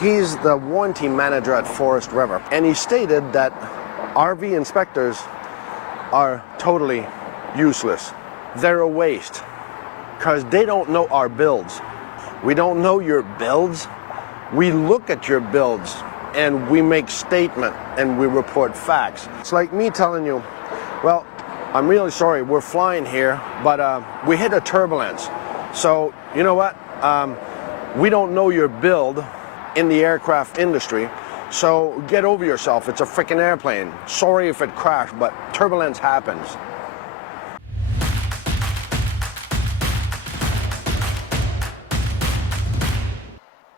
He's the warranty manager at Forest River, and he stated that RV inspectors are totally useless. They're a waste because they don't know our builds. We don't know your builds. We look at your builds and we make statement and we report facts. It's like me telling you, well, I'm really sorry, we're flying here, but we hit a turbulence. So, you know what? We don't know your build in the aircraft industry, so get over yourself. It's a freaking airplane. Sorry if it crashed, but turbulence happens.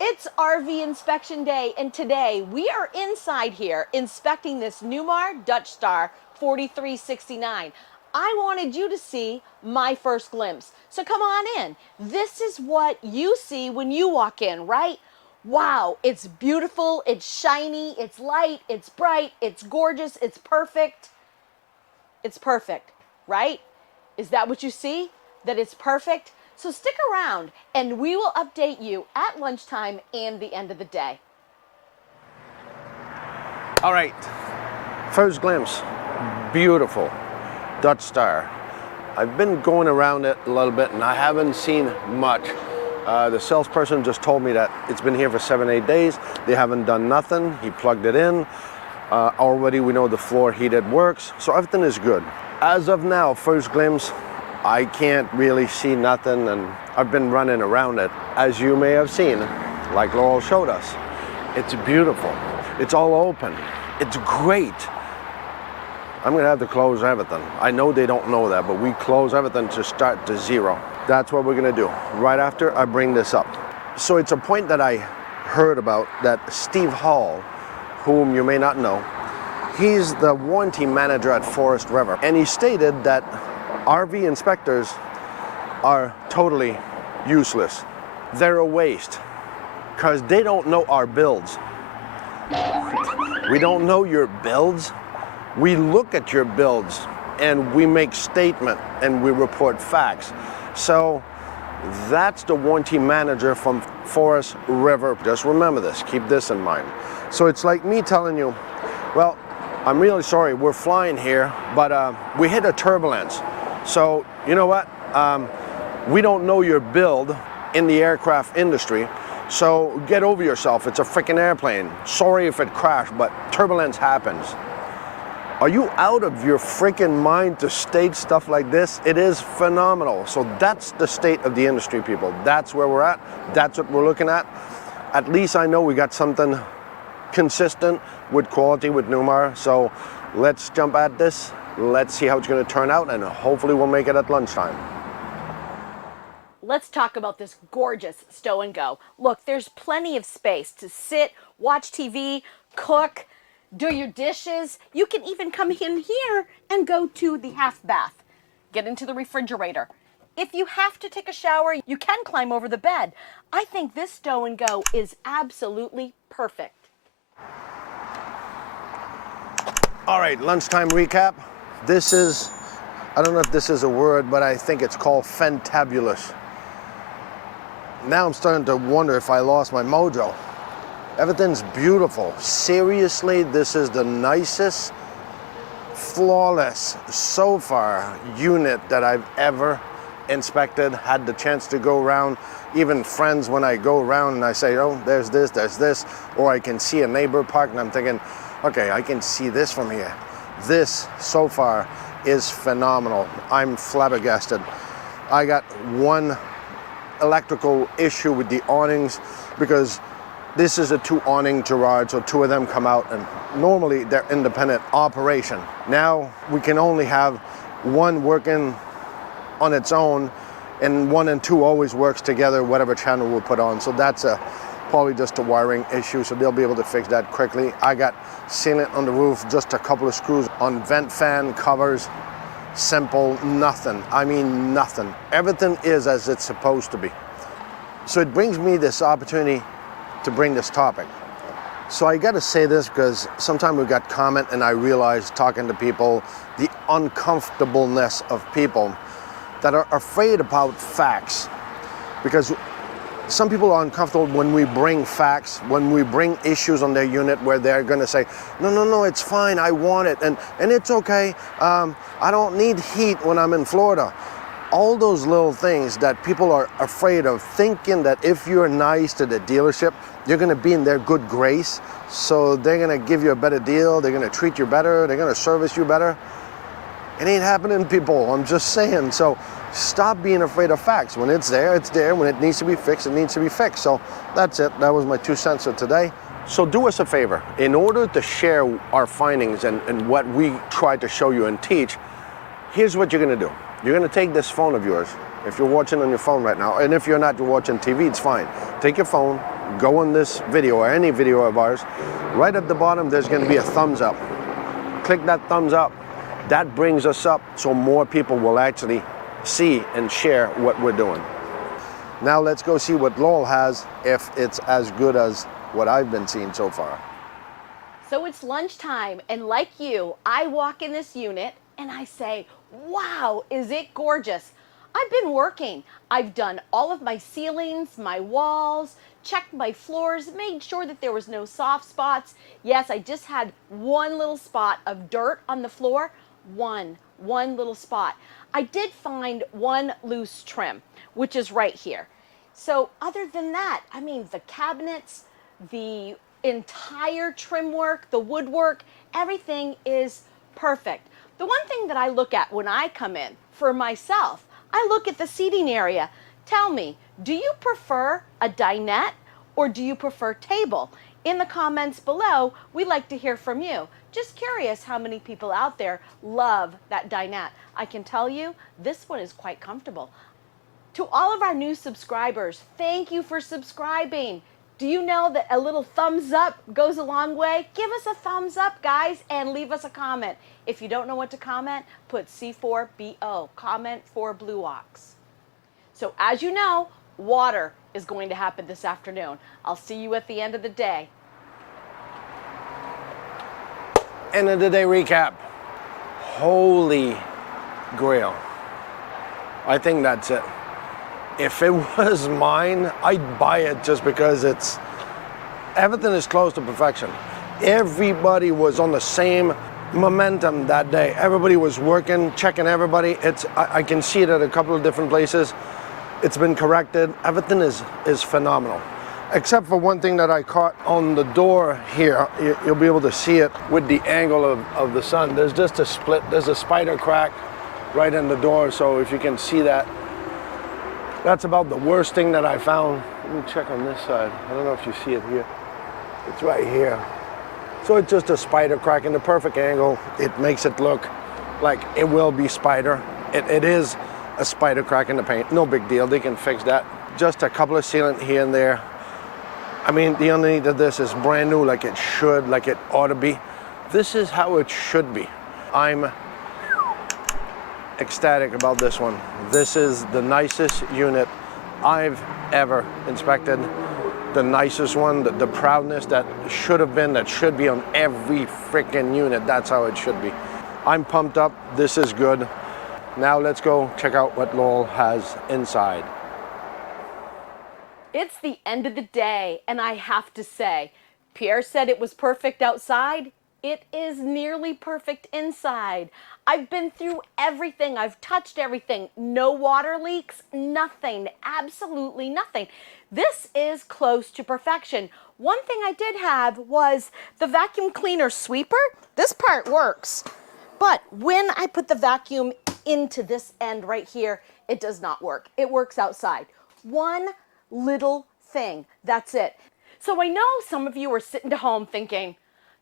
It's RV inspection day, and today we are inside here inspecting this Newmar Dutch Star 4369. I wanted you to see my first glimpse, so come on in. This is what you see when you walk in, right? Wow, it's beautiful, it's shiny, it's light, it's bright, it's gorgeous, it's perfect. It's perfect, right? Is that what you see? That it's perfect? So stick around and we will update you at lunchtime and the end of the day. All right, first glimpse, beautiful Dutch Star. I've been going around it a little bit and I haven't seen much. The salesperson just told me that it's been here for 7-8 days. They haven't done nothing. He plugged it in. Already we know the floor heated works, so everything is good. As of now, first glimpse, I can't really see nothing, and I've been running around it, as you may have seen, like Laurel showed us. It's beautiful. It's all open. It's great. I'm gonna have to close everything. I know they don't know that, but we close everything to start to zero. That's what we're gonna do right after I bring this up. So it's a point that I heard about that Steve Hall, whom you may not know, he's the warranty manager at Forest River, and he stated that RV inspectors are totally useless. They're a waste because they don't know our builds. We don't know your builds. We look at your builds and we make statement and we report facts. So that's the warranty manager from Forest River. Just remember this, keep this in mind. So it's like me telling you, well, I'm really sorry, we're flying here, but we hit a turbulence. So, you know what? We don't know your build in the aircraft industry, so get over yourself. It's a freaking airplane. Sorry if it crashed, but turbulence happens. Are you out of your freaking mind to state stuff like this? It is phenomenal. So that's the state of the industry, people. That's where we're at. That's what we're looking at. At least I know we got something consistent with quality with Newmar. So let's jump at this. Let's see how it's going to turn out, and hopefully we'll make it at lunchtime. Let's talk about this gorgeous stow and go. Look, there's plenty of space to sit, watch TV, cook, do your dishes. You can even come in here and go to the half bath. Get into the refrigerator. If you have to take a shower, you can climb over the bed. I think this stow and go is absolutely perfect. All right, lunchtime recap. This is, I don't know if this is a word, but I think it's called fantabulous. Now I'm starting to wonder if I lost my mojo. Everything's beautiful. Seriously, this is the nicest, flawless, so far unit that I've ever inspected, had the chance to go around. Even friends, when I go around and I say, oh, there's this, or I can see a neighbor park and I'm thinking, okay, I can see this from here. This, so far, is phenomenal. I'm flabbergasted. I got one electrical issue with the awnings because this is a 2-awning garage, so 2 of them come out, and normally they're independent operation. Now we can only have one working on its own, and 1 and 2 always works together, whatever channel we'll put on. So that's probably just a wiring issue, so they'll be able to fix that quickly. I got sealant on the roof, just a couple of screws on vent fan covers. Simple, nothing. I mean nothing. Everything is as it's supposed to be. So it brings me this opportunity to bring this topic. So I gotta say this because sometimes we got comment and I realize talking to people, the uncomfortableness of people that are afraid about facts. Because Some people are uncomfortable when we bring facts, when we bring issues on their unit where they're going to say, no, no, no, it's fine, I want it, and it's okay. I don't need heat when I'm in Florida. All those little things that people are afraid of, thinking that if you're nice to the dealership, you're going to be in their good grace, so they're going to give you a better deal, they're going to treat you better, they're going to service you better. It ain't happening, people. I'm just saying. So stop being afraid of facts. When it's there, it's there. When it needs to be fixed, it needs to be fixed. So that's it. That was my 2 cents of today. So do us a favor. In order to share our findings and what we try to show you and teach, here's what you're going to do. You're going to take this phone of yours, if you're watching on your phone right now, and if you're not, you're watching TV, it's fine. Take your phone, go on this video or any video of ours. Right at the bottom, there's going to be a thumbs up. Click that thumbs up. That brings us up so more people will actually see and share what we're doing. Now let's go see what Laurel has, if it's as good as what I've been seeing so far. So it's lunchtime, and like you, I walk in this unit and I say, wow, is it gorgeous? I've been working. I've done all of my ceilings, my walls, checked my floors, made sure that there was no soft spots. Yes, I just had one little spot of dirt on the floor. One little spot. I did find one loose trim, which is right here. So other than that, I mean, the cabinets, the entire trim work, the woodwork, everything is perfect. The one thing that I look at when I come in for myself, I look at the seating area. Tell me, do you prefer a dinette or do you prefer table? In the comments below, we'd like to hear from you. Just curious how many people out there love that dinette. I can tell you, this one is quite comfortable. To all of our new subscribers, thank you for subscribing. Do you know that a little thumbs up goes a long way? Give us a thumbs up, guys, and leave us a comment. If you don't know what to comment, put C4BO, comment for Blue Ox. So as you know, water is going to happen this afternoon. I'll see you at the end of the day. End of the day recap. Holy Grail. I think that's it. If it was mine, I'd buy it just because everything is close to perfection. Everybody was on the same momentum that day. Everybody was working, checking everybody. I can see it at a couple of different places. It's been corrected. Everything is phenomenal. Except for one thing that I caught on the door here. You'll be able to see it with the angle of the sun. There's just a split. There's a spider crack right in the door. So if you can see that, that's about the worst thing that I found. Let me check on this side. I don't know if you see it here. It's right here. So it's just a spider crack in the perfect angle. It makes it look like it will be spider. It is a spider crack in the paint. No big deal, they can fix that. Just a couple of sealant here and there. I mean, the underneath of this is brand new, like it should, like it ought to be. This is how it should be. I'm ecstatic about this one. This is the nicest unit I've ever inspected. The nicest one, the proudness that should have been, that should be on every freaking unit. That's how it should be. I'm pumped up. This is good. Now let's go check out what Laurel has inside. It's the end of the day, and I have to say, Pierre said it was perfect outside. It is nearly perfect inside. I've been through everything. I've touched everything. No water leaks, nothing, absolutely nothing. This is close to perfection. One thing I did have was the vacuum cleaner sweeper. This part works, but when I put the vacuum into this end right here, it does not work. It works outside. One little thing, that's it. So I know some of you are sitting at home thinking,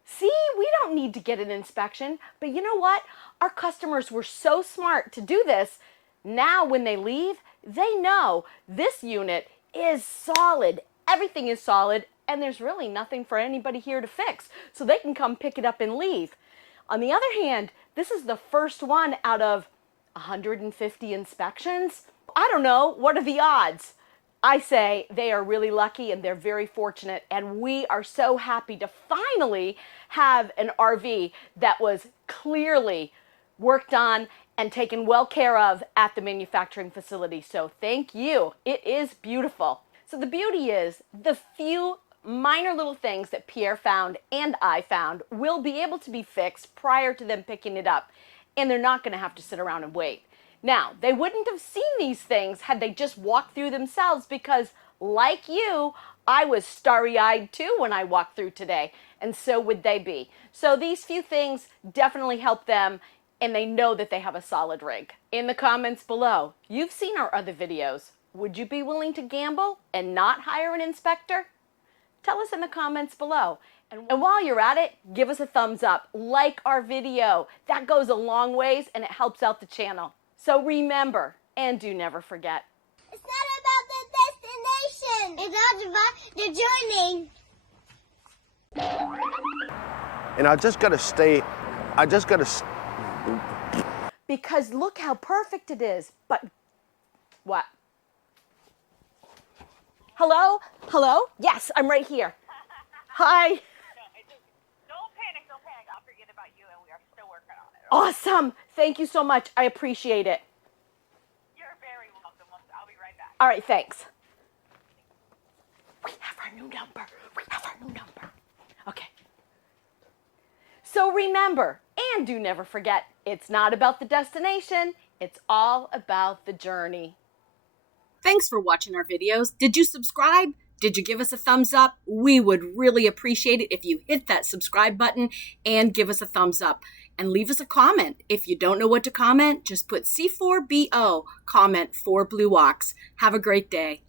see, we don't need to get an inspection, but you know what? Our customers were so smart to do this. Now when they leave, they know this unit is solid. Everything is solid, and there's really nothing for anybody here to fix, so they can come pick it up and leave. On the other hand, this is the first one out of 150 inspections. I don't know, what are the odds? I say they are really lucky and they're very fortunate, and we are so happy to finally have an RV that was clearly worked on and taken well care of at the manufacturing facility. So thank you. It is beautiful. So the beauty is the few minor little things that Pierre found and I found will be able to be fixed prior to them picking it up, and they're not going to have to sit around and wait. Now, they wouldn't have seen these things had they just walked through themselves because, like you, I was starry-eyed too when I walked through today, and so would they be. So these few things definitely help them, and they know that they have a solid rig. In the comments below, you've seen our other videos. Would you be willing to gamble and not hire an inspector? Tell us in the comments below. And while you're at it, give us a thumbs up, like our video. That goes a long ways and it helps out the channel. So remember, and do never forget. It's not about the destination. It's all about the journey. And I just gotta stay, Because look how perfect it is. But what? Hello? Hello? Yes, I'm right here. Hi. Don't panic, don't panic. I'll forget about you and we are still working on it. Awesome. Thank you so much. I appreciate it. You're very welcome. I'll be right back. All right, thanks. We have our new number. We have our new number. Okay. So remember, and do never forget, it's not about the destination. It's all about the journey. Thanks for watching our videos. Did you subscribe? Did you give us a thumbs up? We would really appreciate it if you hit that subscribe button and give us a thumbs up. And leave us a comment. If you don't know what to comment, just put C4BO, comment for Blue Ox. Have a great day.